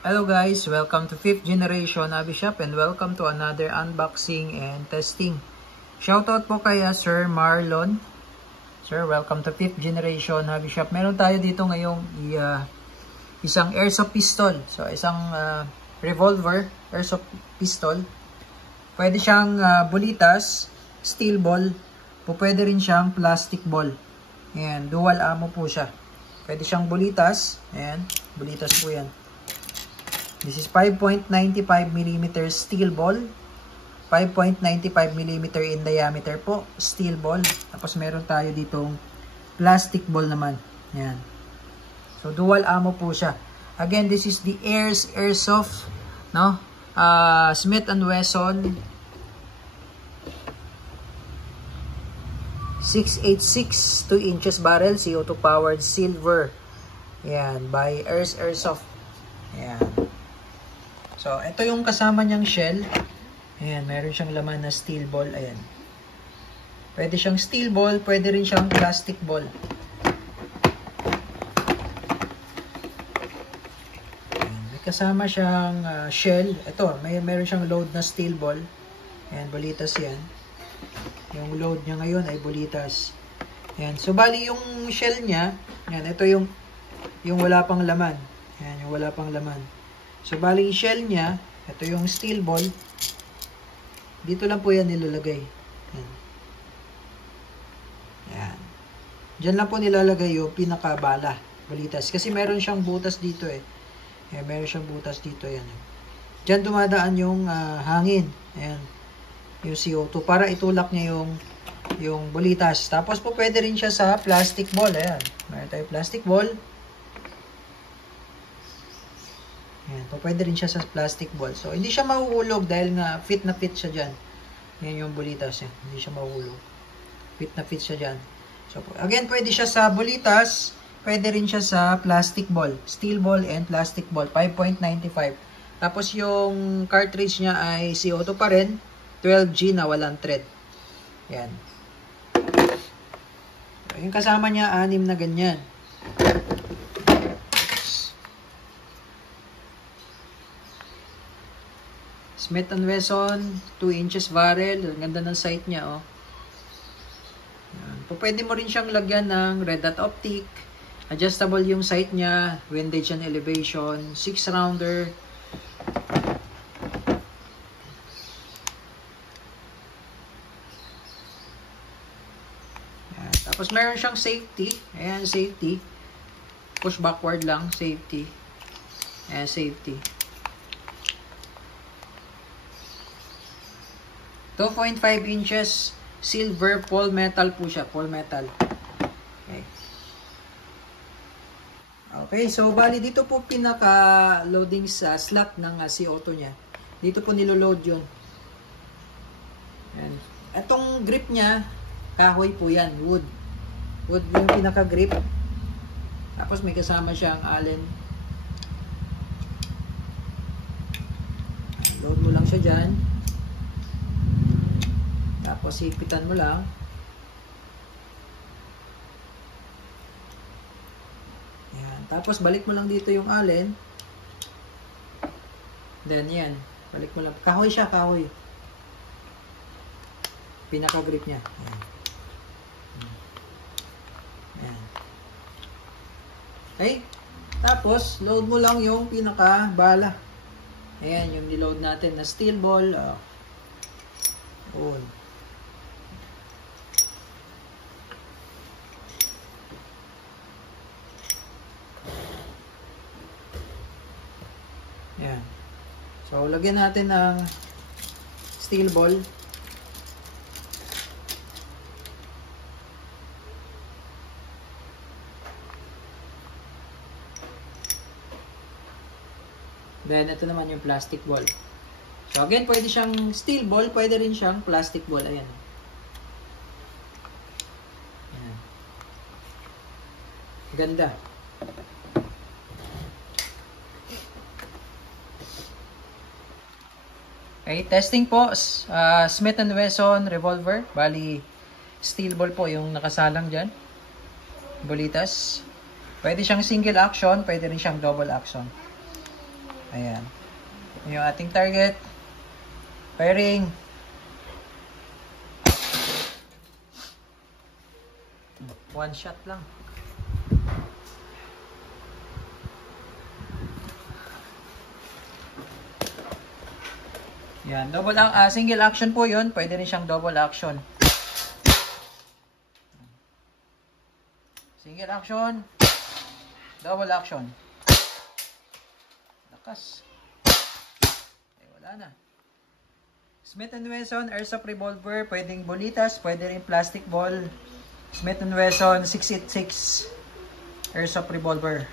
Hello guys, welcome to 5th generation Hobby Shop and welcome to another unboxing and testing. Shoutout po kay Sir Marlon. Sir, welcome to 5th generation Hobby Shop. Meron tayo dito ngayong isang airsoft pistol. So isang revolver airsoft pistol. Pwede siyang bulitas, steel ball, pwede rin siyang plastic ball. Ayan, dual ammo po siya. Pwede siyang bulitas. Ayan, bulitas po yan. This is 5.95mm steel ball. 5.95mm in diameter po, steel ball. Tapos meron tayo ditong plastic ball naman. Ayan. So dual ammo po siya. Again, this is the Airsoft, no? Smith & Wesson 686 2 inches barrel, CO2 powered, silver. Ayan, by Airsoft. Ayan. So, ito yung kasama niyang shell. Ayan, meron siyang laman na steel ball. Ayan. Pwede siyang steel ball, pwede rin siyang plastic ball. Ayan, may kasama siyang shell. Ito, meron siyang load na steel ball. Ayan, bulitas yan. Yung load niya ngayon ay bulitas. Ayan, so bali yung shell niya, ayan, ito yung wala pang laman. Ayan, yung wala pang laman. So, bali yung shell niya, ito yung steel ball. Dito lang po yan nilalagay. Yan. Yan. Diyan lang po nilalagay yung pinakabala, bulitas. Kasi meron siyang butas dito eh. Ayan, meron siyang butas dito. Yan. Diyan dumadaan yung hangin. Ayan. Yung CO2. Para itulak niya yung bulitas. Tapos po pwede rin siya sa plastic ball. Ayan. Meron tayo plastic ball. Ayan, pwede rin siya sa plastic ball. So, hindi siya mahuhulog dahil nga fit na fit siya dyan. Yan yung bulitas. Yan. Hindi siya mahuhulog. Fit na fit siya dyan. So, again, pwede siya sa bulitas. Pwede rin siya sa plastic ball. Steel ball and plastic ball. 5.95. Tapos, yung cartridge niya ay CO2 pa rin. 12G na walang thread. Yan. So, yung kasama niya, 6 na ganyan. Smith & Wesson 2 inches barrel. Ang ganda ng sight niya, oh. Yan. Pwede mo rin siyang lagyan ng red dot optic. Adjustable yung sight niya, windage and elevation, 6 rounder. Yan. Tapos meron siyang safety. Ayan, safety. Push backward lang, safety. Ayan, safety. 2.5 inches silver pole metal po siya. Pole metal. Okay. Okay, so bali dito po pinaka-loading sa slot ng CO2 niya. Dito po niloload yun. Ayan. Itong grip niya, kahoy po yan. Wood. Wood yung pinaka-grip. Tapos may kasama siyang allen. Load mo lang siya dyan. Tapos hipitan mo lang. Yan. Tapos balik mo lang dito yung allen. Then yan. Balik mo lang. Kahoy siya, kahoy. Pinaka-grip niya. Yan. Yan. Okay. Tapos load mo lang yung pinaka-bala. Ayan, yung niload natin na steel ball. Oh. Ayan. So, lagyan natin ng steel ball. Then, ito naman yung plastic ball. So, again, pwede siyang steel ball, pwede rin siyang plastic ball. Ayan. Ayan. Ganda. Okay, testing po. Smith & Wesson revolver. Bali, steel ball po yung nakasalang dyan. Bulitas. Pwede siyang single action, pwede rin siyang double action. Ayan. Yung ating target. Firing. One shot lang. Yan, single action po 'yun. Pwede rin siyang double action. Single action, double action. Lakas. Wala na. Smith & Wesson Airsoft Revolver, pwedeng bolitas, pwede rin plastic ball. Smith & Wesson 686 Airsoft Revolver.